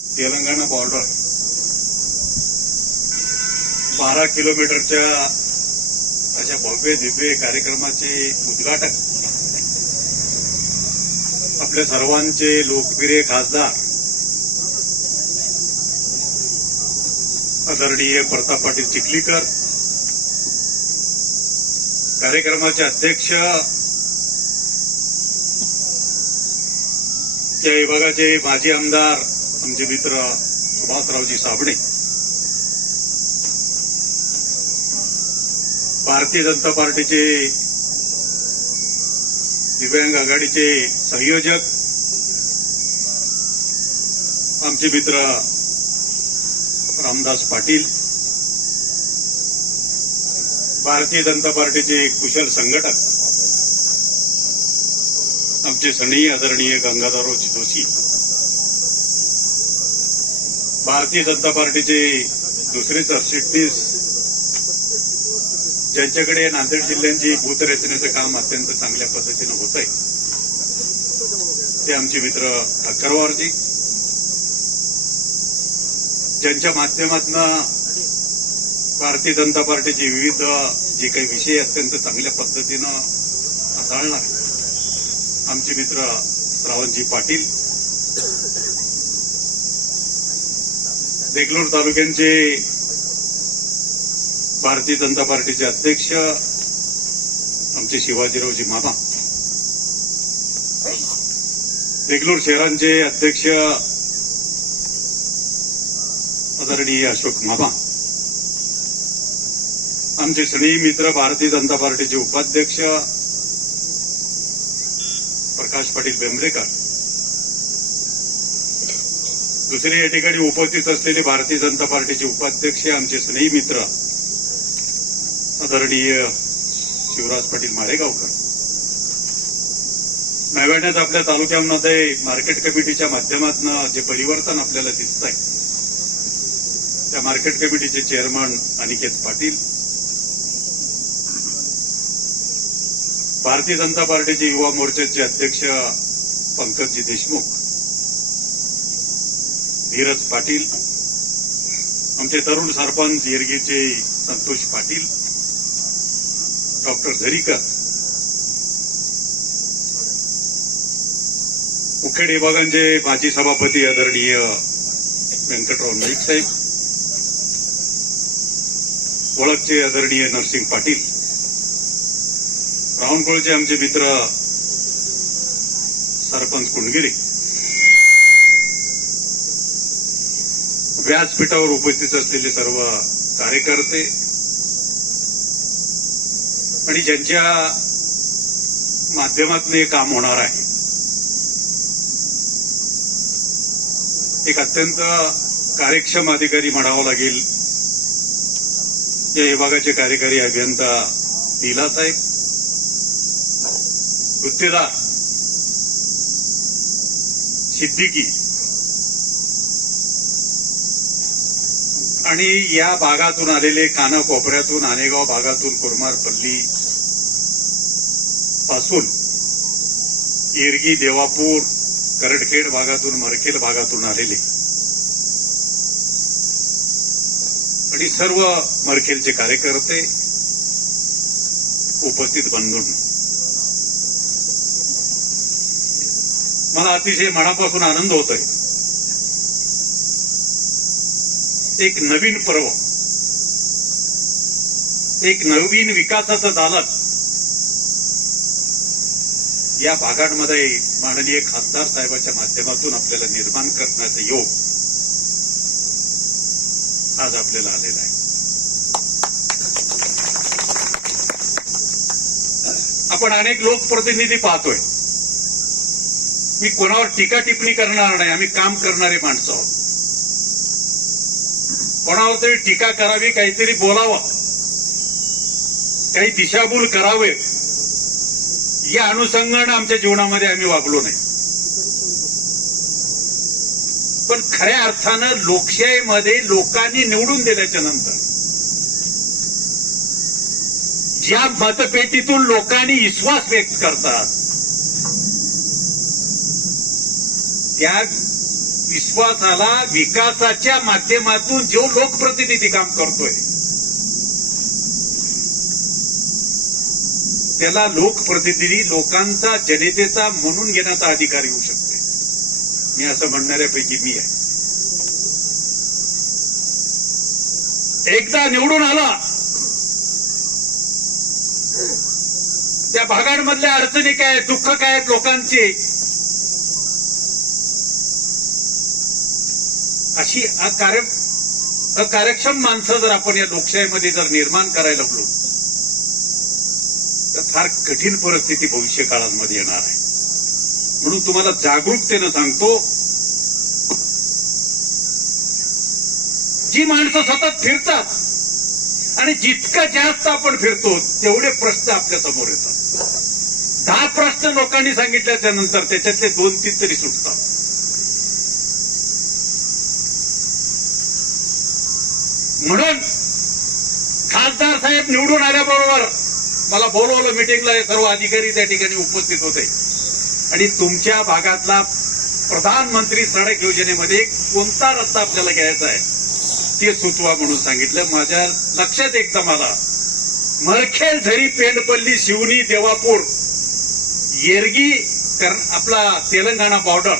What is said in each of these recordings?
Telangana border 12 किलोमीटरच्या अशा भव्य दिव्य कार्यक्रमाचे उद्घाटन आपल्या सर्वांचे लोकप्रिय खासदार आदरणीय प्रताप पाटील चिखलीकर, कार्यक्रमाचे अध्यक्ष या विभागाचे माजी आमदार आमचे मित्र सुभाषरावजी साबणे, भारतीय जनता पार्टीचे दिव्यांग आघाडीचे संयोजक आमचे मित्र रामदास पाटील, भारतीय जनता पार्टीचे कुशल संघटक आमचे सनी आदरणीय गंगाधरराव जोशी, भारतीय जनता पार्टीचे दुसरे सरचिटणीस ज्यांच्याकडे नांदेड जिल्ह्याची बूथ रचनेचं काम अत्यंत चांगल्या पद्धतीनं होत आहे ते आमचे मित्र ठाकरवारजी, ज्यांच्या माध्यमातून भारतीय जनता पार्टीचे विविध जे काही विषय अत्यंत चांगल्या पद्धतीनं हाताळणार आमचे मित्र श्रावणजी पाटील, देगलूर तालुक्यांचे भारतीय जनता पार्टीचे अध्यक्ष आमचे शिवाजीरावजी मामा, देगलूर शहरांचे अध्यक्ष आदरणीय अशोक मामा, आमचे सनी मित्र भारतीय जनता पार्टीचे उपाध्यक्ष प्रकाश पाटील बेंबरेकर, दुसरे या ठिकाणी उपस्थित असलेले भारतीय जनता पार्टीचे उपाध्यक्ष आमचे स्नेही मित्र आदरणीय शिवराज पाटील माळेगावकर, नव्यानेच आपल्या तालुक्यांमध्ये मार्केट कमिटीच्या माध्यमातून जे परिवर्तन आपल्याला दिसत आहे त्या मार्केट कमिटीचे चेअरमन अनिकेत पाटील, भारतीय जनता पार्टीचे युवा मोर्चाचे अध्यक्ष पंकजी देशमुख, धीरज पाटील, आमचे तरुण सरपंच येरगीचे संतोष पाटील, डॉक्टर झरीकर, मुखेड विभागांचे माजी सभापती आदरणीय व्यंकटराव नाईक साहेब, ओळखचे आदरणीय नरसिंग पाटील, रावणकोळचे आमचे मित्र सरपंच कुंडगिरी, व्यासपीठावर उपस्थित असलेले सर्व कार्यकर्ते आणि ज्यांच्या माध्यमातून हे काम होणार आहे, एक अत्यंत कार्यक्षम अधिकारी म्हणावं लागेल या विभागाचे कार्यकारी अभियंता नीला साहेब, गुत्तेदार सिद्दीकी आणि या भागातून आलेले कानाकोपऱ्यातून आनेगाव भागातून कुरमारपल्ली पासून येरगी देवापूर करडखेड भागातून मरखेल भागातून आलेले आणि सर्व मरखेलचे कार्यकर्ते उपस्थित बंधूंनो, मला अतिशय मनापासून आनंद होतोय. एक नवीन पर्व, एक नवीन विकासाचं दालक या भागांमध्ये माननीय खासदार साहेबांच्या माध्यमातून आपल्याला निर्माण करण्याचा योग आज आपल्याला आलेला आहे. आपण अनेक लोकप्रतिनिधी पाहतोय. मी कोणावर टीका टिप्पणी करणार नाही, आम्ही काम करणारे माणसं आहोत. कोणावर तरी टीका करावी, काहीतरी बोलावं, काही दिशाभूल करावे या अनुषंगाने आमच्या जीवनामध्ये आम्ही वागलो नाही. पण खऱ्या अर्थानं लोकशाहीमध्ये लोकांनी निवडून दिल्याच्या नंतर ज्या मतपेटीतून लोकांनी विश्वास व्यक्त करतात त्या विश्वासाला विकासाच्या माध्यमातून जो लोकप्रतिनिधी काम करतोय त्याला लोकप्रतिनिधी लोकांचा जनतेचा म्हणून घेण्याचा अधिकार येऊ शकते. मी असं म्हणणाऱ्यापैकी मी आहे. एकदा निवडून आला त्या भागांमधल्या अडचणी काय आहेत, दुःख काय आहेत लोकांचे, अशी अकार्यक्षम माणसं जर आपण या लोकशाहीमध्ये जर निर्माण करायला लागलो तर फार कठीण परिस्थिती भविष्य काळामध्ये येणार आहे. म्हणून तुम्हाला जागरूकतेनं सांगतो, जी माणसं सतत फिरतात आणि जितकं जास्त आपण फिरतो तेवढे प्रश्न आपल्या समोर येतात. 10 प्रश्न लोकांनी सांगितल्याच्या नंतर त्याच्यातले 2-3 तरी सुटतात. म्हणून खासदार साहेब निवडून आल्याबरोबर मला बोलवलं मिटिंगला. हे सर्व अधिकारी त्या ठिकाणी उपस्थित होते आणि तुमच्या भागातला प्रधानमंत्री सडक योजनेमध्ये कोणता रस्ता आपल्याला घ्यायचा आहे ते सुचवा म्हणून सांगितलं. माझ्या लक्षात एकदम आला, मरखेल, झरी, पेंडपल्ली, शिवनी, देवापूर, येरगी, आपला तेलंगणा बॉर्डर.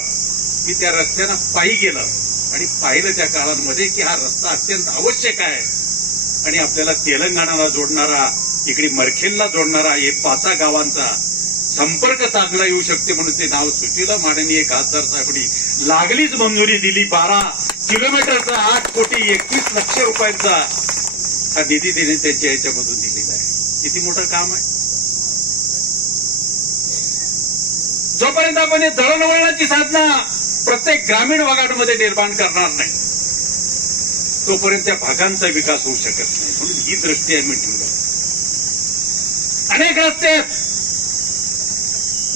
मी त्या रस्त्यानं पायी गेलं आणि पाहिलं त्या काळांमध्ये की हा रस्ता अत्यंत आवश्यक आहे आणि आपल्याला तेलंगणाला जोडणारा, इकडे मरखेलला जोडणारा हे 5 गावांचा संपर्क साधला येऊ शकते म्हणून ते नाव सुचविलं. माननीय खासदार साहेबांनी लागलीच मंजुरी दिली. 12 किलोमीटरचा 8 कोटी 21 लक्ष रुपयांचा हा निधी देणे त्यांच्या याच्यामधून दिलेला आहे. किती मोठं काम आहे. जोपर्यंत आपण हे दळणवळणाची साधना प्रत्येक ग्रामीण भागांमध्ये निर्माण करणार नाही तोपर्यंत त्या भागांचा विकास होऊ शकत नाही. म्हणून ही दृष्टी आम्ही ठेवली. अनेक रस्ते आहेत.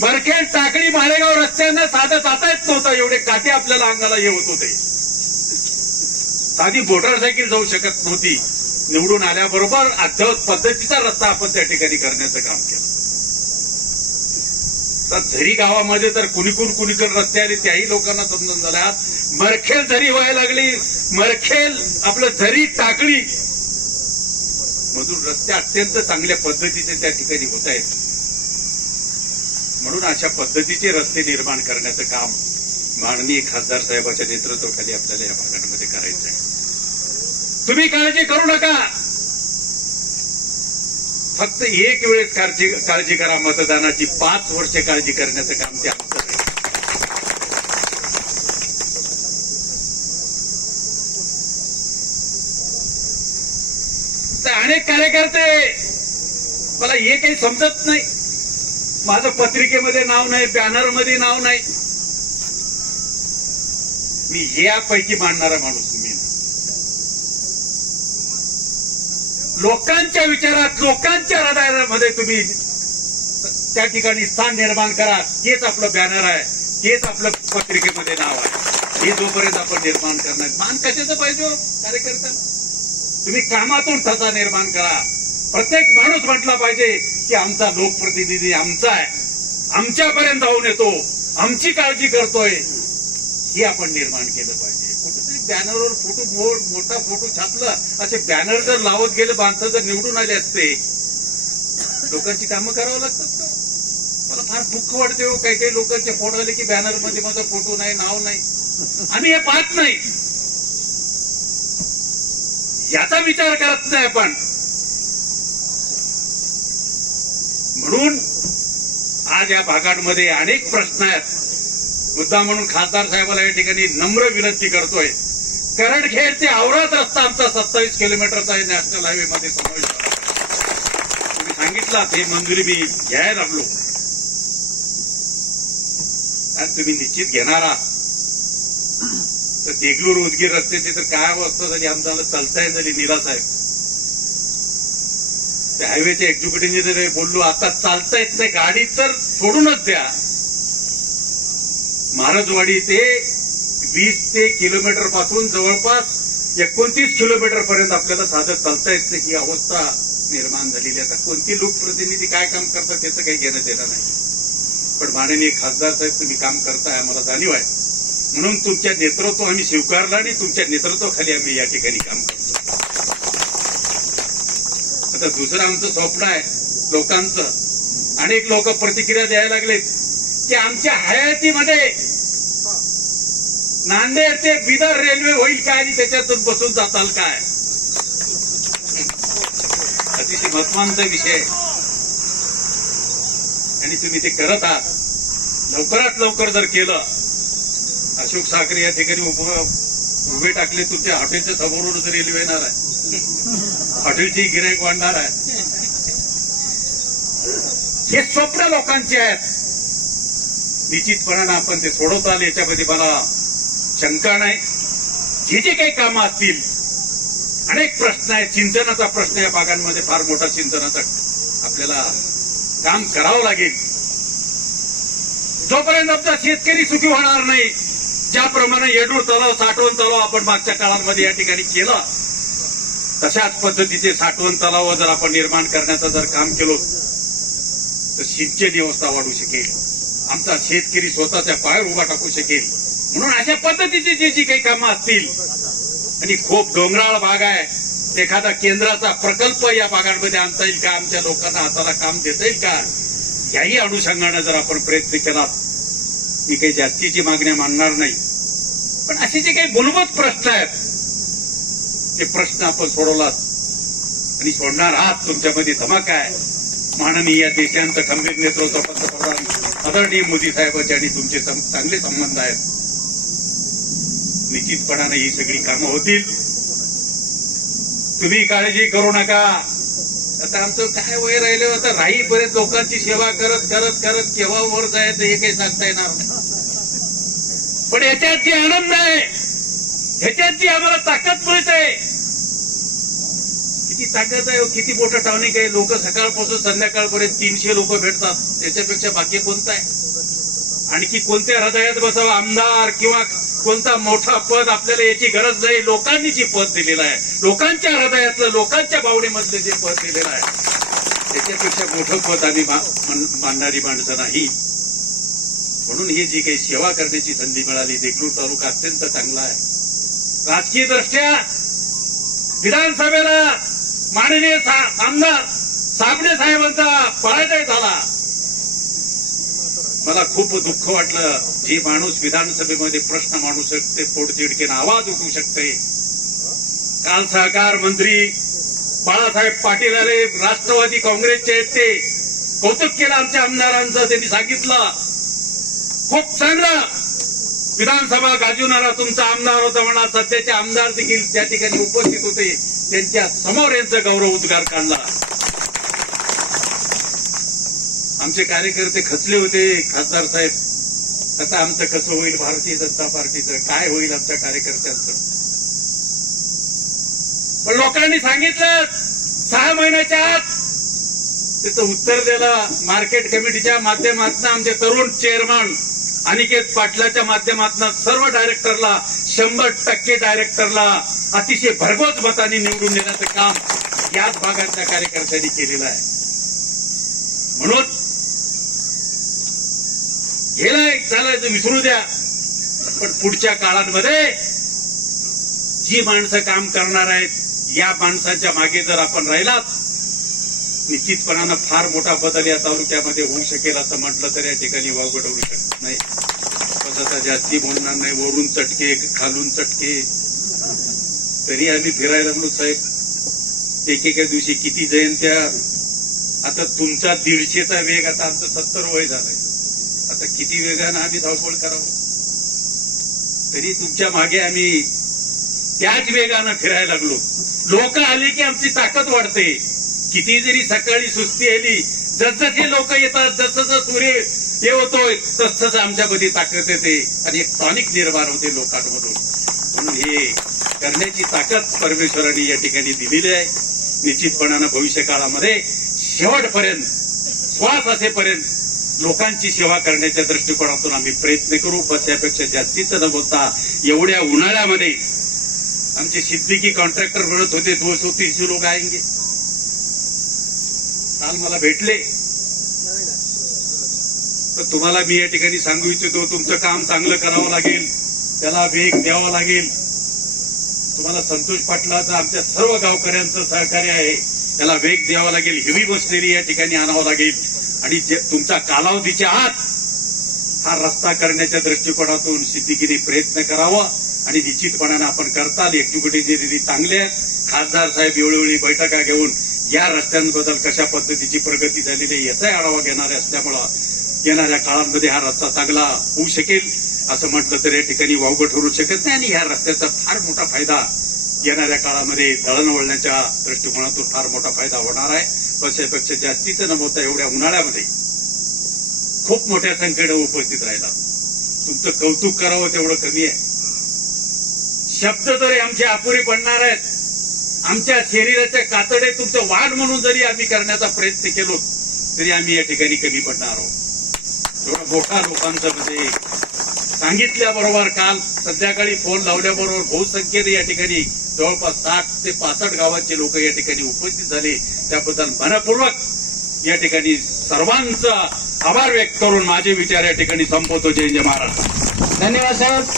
मरखेड, टाकळी, मालेगाव रस्त्यांना साधं जाता येत नव्हतं. एवढे काटे आपल्याला अंगाला हे होत होते. साधी मोटरसायकल जाऊ शकत नव्हती. निवडून आल्याबरोबर अद्ययावत पद्धतीचा रस्ता आपण त्या ठिकाणी करण्याचं काम केलं. तर झरी गावामध्ये तर कुणीकडे रस्ते आले त्याही लोकांना समजून झाल्या. मरखेल झरी व्हायला लागली. मरखेल, आपलं झरी, टाकळी मधून रस्ते अत्यंत चांगल्या पद्धतीचे त्या ठिकाणी होत आहेत. म्हणून अशा पद्धतीचे रस्ते निर्माण करण्याचं काम माननीय खासदार साहेबांच्या नेतृत्वाखाली आपल्याला या भागांमध्ये करायचं आहे. तुम्ही काळजी करू नका. फक्त एक वेळेस काळजी करा मतदानाची. 5 वर्षे काळजी करण्याचं काम ते आमचं आहे. तर अनेक कार्यकर्ते, मला हे काही समजत नाही. माझं पत्रिकेमध्ये नाव नाही, बॅनरमध्ये नाव नाही. मी यापैकी मांडणारा माणूस मी. लोकांच्या विचारात, लोकांच्या हृदयामध्ये तुम्ही त्या ठिकाणी स्थान निर्माण करा. हेच आपलं बॅनर आहे, हेच आपलं पत्रिकेमध्ये नाव आहे. हे जोपर्यंत आपण निर्माण करणार. मान कशाचं पाहिजे कार्यकर्त्यांना? तुम्ही कामातून ठसा निर्माण करा. प्रत्येक माणूस म्हटला पाहिजे की आमचा लोकप्रतिनिधी आमचा आहे, आमच्यापर्यंत जाऊन येतो, आमची काळजी करतोय. हे आपण निर्माण केलं पाहिजे. कुठेतरी बॅनरवर फोटो, मोठा फोटो छापला, असे बॅनर जर लावत गेले, माणसं जर निवडून आले असते, लोकांची कामं करावं लागतात का? मला फार दुःख वाटते हो. काही काही लोकांचे फोटो आले की बॅनरमध्ये माझा फोटो नाही, नाव नाही. आम्ही हे पाहत नाही, याचा विचार करत नाही आपण. म्हणून आज या भागांमध्ये अनेक प्रश्न आहेत. मुद्दा म्हणून खासदार साहेबाला या ठिकाणी नम्र विनंती करतोय. करडखेड ते औराद रस्ता आमचा 27 किलोमीटरचा आहे, नॅशनल हायवेमध्ये समावेश करा. तुम्ही सांगितलं हे मंजुरी मी घ्यायला लागलो. आणि तुम्ही निश्चित घेणार आहात तर देगलूर उदगीर रस्त्याची तर काय अवस्था झाली. आमच्याला चालता येत झाली. नीला साहेब त्या हायवेचे एक्झिक्युटिव्ह इंजिनियर बोललो, आता चालता येत नाही, गाडी तर सोडूनच द्या. महाराजवाडी ते 20 ते किलोमीटर पासून जवळपास 29 किलोमीटरपर्यंत आपल्याला साधं चालता येत नाही. ही अवस्था निर्माण झालेली. आता कोणती लोकप्रतिनिधी काय काम करतात त्याचं काही घेणं देणं नाही. पण माननीय खासदार साहेब तुम्ही काम करताय, आम्हाला जाणीव आहे. म्हणून तुमच्या नेतृत्व आम्ही स्वीकारलं आणि तुमच्या नेतृत्वाखाली आम्ही या ठिकाणी काम करतो. आता दुसरं आमचं स्वप्न आहे लोकांचं. अनेक लोक प्रतिक्रिया द्यायला लागलेत की आमच्या हयातीमध्ये नांदेड ते बिदर रेल्वे होईल काय आणि त्याच्यातून बसून जाताल काय. अतिशय महत्वाचा विषय आहे आणि तुम्ही ते करत आहात. लवकरात लवकर जर केलं, अशोक साखरे या ठिकाणी उभे टाकले, तुमच्या हॉटेलच्या समोरूनच रेल्वे येणार आहे, हॉटेलची गिराईक वाढणार आहे. हे स्वप्न लोकांचे आहेत. निश्चितपणानं आपण ते सोडवताल याच्यामध्ये मला शंका नाही. जे जे काही कामं असतील, अनेक प्रश्न आहेत. सिंचनाचा प्रश्न या भागांमध्ये फार मोठा सिंचनाचा आपल्याला काम करावं लागेल. जोपर्यंत आमचा शेतकरी सुखी होणार नाही, ज्याप्रमाणे येडूर तलाव, साठवण तलाव आपण मागच्या काळामध्ये या ठिकाणी केलं, तशाच पद्धतीचे साठवण तलाव जर आपण निर्माण करण्याचं जर काम केलं तर सिंचन व्यवस्था वाढू शकेल, आमचा शेतकरी स्वतःच्या पायावर उभा टाकू शकेल. म्हणून अशा पद्धतीची जी काही कामं असतील, आणि खूप डोंगराळ भाग आहे, एखादा केंद्राचा प्रकल्प या भागांमध्ये आणता येईल का, आमच्या लोकांना हाताला काम देता येईल का, याही अनुषंगानं जर आपण प्रयत्न केला, मी काही जास्तीची मागण्या मानणार नाही. पण असे जे काही मूलभूत प्रश्न आहेत, ते प्रश्न आपण सोडवलात आणि सोडणार आहात. तुमच्यामध्ये धमाक आहे. माननीय देशांत खंबीर नेतृत्व पंतप्रधान आदरणीय मोदी साहेबांचे आणि तुमचे चांगले संबंध आहेत. निश्चितपणाने ही सगळी कामं होतील. तुम्ही काळजी करू नका. आता आमचं काय वय राहिलं, आता राहीपर्यंत लोकांची सेवा करत करत करत केव्हा वर जायचं हे काही सांगता येणार नाही. पण याच्यात जी आनंद आहे, ह्याच्यात जी आम्हाला ताकद मिळते, किती ताकद आहे, किती मोठं टॉनिक आहे. लोक सकाळपासून संध्याकाळपर्यंत 300 लोक भेटतात, त्याच्यापेक्षा बाकी कोणतं आहे? आणखी कोणत्या हृदयात बसावं आमदार किंवा कोणता मोठा पद, आपल्याला याची गरज नाही. लोकांनी जी पद दिलेलं आहे, लोकांच्या हृदयातलं, लोकांच्या भावनेमधलं जे पद दिलेलं आहे, त्याच्यापेक्षा मोठं पद आम्ही मानणारी माणसं नाही. म्हणून ही जी काही सेवा करण्याची संधी मिळाली, देगलूर तालुका अत्यंत चांगला आहे. राजकीय दृष्ट्या विधानसभेला माननीय आमदार साबणे साहेबांचा पराजय झाला. मला खूप दुःख वाटलं. जे माणूस विधानसभेमध्ये प्रश्न मांडू शकते, पोटतिडकीनं आवाज उठवू शकते. काल सहकार मंत्री बाळासाहेब पाटील आले, राष्ट्रवादी काँग्रेसचे आहेत, ते कौतुक केलं आमच्या आमदारांचं. त्यांनी सांगितलं खूप चांगलं विधानसभा गाजवणारा तुमचा आमदार होता म्हणा. सध्याचे आमदार देखील त्या ठिकाणी उपस्थित होते, त्यांच्या समोर यांचा गौरव उद्गार काढला. आमचे कार्यकर्ते खचले होते, खासदार साहेब आता आमचं कसं होईल, भारतीय जनता पार्टीचं काय होईल आमच्या कार्यकर्त्यांचं. पण लोकांनी सांगितलं 6 महिन्याच्या आत त्याचं उत्तर दिलं. मार्केट कमिटीच्या माध्यमातून आमचे तरुण चेअरमन अनिकेत पाटलाच्या माध्यमातून सर्व डायरेक्टरला 100% डायरेक्टरला अतिशय भरघोस मतांनी निवडून देण्याचं काम याच भागातल्या कार्यकर्त्यांनी केलेलं आहे. म्हणून गेलं चालायचं विसरू द्या, पण पुढच्या काळांमध्ये जी माणसं काम करणार आहेत, या माणसांच्या मागे जर आपण राहिलात, निश्चितपणानं फार मोठा बदल या तालुक्यामध्ये होऊ शकेल असं म्हटलं तर या ठिकाणी वावगं होऊ शकत नाही. पण आता जास्ती बोलणार नाही. वरून चटके, खालून चटके, तरी आम्ही फिरायला लागलो साहेब. एकेका दिवशी किती जयंत्या. आता तुमचा 150चा वेग, आता आमचं 70 वय झालंय. आता किती वेगानं आम्ही धावपळ करावं. तरी तुमच्या मागे आम्ही त्याच वेगानं फिरायला लागलो. लोक आले की आमची ताकद वाढते. किती जरी सकाळी सुस्ती आली, जसजसे लोक येतात, जसं सूर्य हे होतोय, तसंच आमच्यामध्ये ताकद येते आणि एक टॉनिक निर्माण होते लोकांमधून. म्हणून हे करण्याची ताकद परमेश्वरांनी या ठिकाणी दिलेली आहे. निश्चितपणानं भविष्य काळामध्ये शेवटपर्यंत, श्वास असेपर्यंत लोकांची सेवा करण्याच्या दृष्टिकोनातून आम्ही प्रयत्न करू. पण त्यापेक्षा जास्तीचं न बोलता एवढ्या उन्हाळ्यामध्ये आमचे सिद्दीकी कॉन्ट्रॅक्टर म्हणत होते 200-300 लोक आएंगे. काल मला भेटले. तर तुम्हाला मी या ठिकाणी सांगू इच्छितो, तुमचं काम चांगलं करावं लागेल. त्याला वेग द्यावा लागेल. तुम्हाला संतोष पाटलाचं आमच्या सर्व गावकऱ्यांचं सहकार्य आहे. त्याला वेग द्यावा लागेल. हेवी मशिनरी या ठिकाणी आणावं लागेल आणि तुमचा कालावधीच्या आत हा रस्ता करण्याच्या दृष्टिकोनातून सिद्दीकीने प्रयत्न करावा आणि निश्चितपणाने आपण करताल. एक्झिक्युटिव्ह चांगले आहेत. खासदार साहेब वेळोवेळी बैठका घेऊन या रस्त्यांबद्दल कशा पद्धतीची प्रगती झालेली आहे याचाही आढावा घेणारे असल्यामुळे येणाऱ्या काळांमध्ये हा रस्ता चांगला होऊ शकेल असं म्हटलं तर या ठिकाणी वावगं ठरू शकत नाही. आणि या रस्त्याचा फार मोठा फायदा येणाऱ्या काळामध्ये दळणवळणाच्या दृष्टिकोनातून फार मोठा फायदा होणार आहे. पैशापेक्षा जास्तीचं नमवता एवढ्या उन्हाळ्यामध्ये खूप मोठ्या संख्येनं उपस्थित राहिला. तुमचं कौतुक करावं तेवढं कमी आहे. शब्द तरी आमचे अपुरी पडणार आहेत. आमच्या शरीराचे कातडे तुमचं वाढ म्हणून जरी आम्ही करण्याचा प्रयत्न केलो तरी आम्ही या ठिकाणी कमी पडणार आहोत. एवढा मोठा लोकांचं म्हणजे सांगितल्याबरोबर काल संध्याकाळी फोन लावल्याबरोबर बहुसंख्येने या ठिकाणी जवळपास 60 ते 65 गावांचे लोक या ठिकाणी उपस्थित झाले. त्याबद्दल मनपूर्वक या ठिकाणी सर्वांचा आभार व्यक्त करून माझे विचार या ठिकाणी संपवतो. जय जय महाराष्ट्र. धन्यवाद साहेब.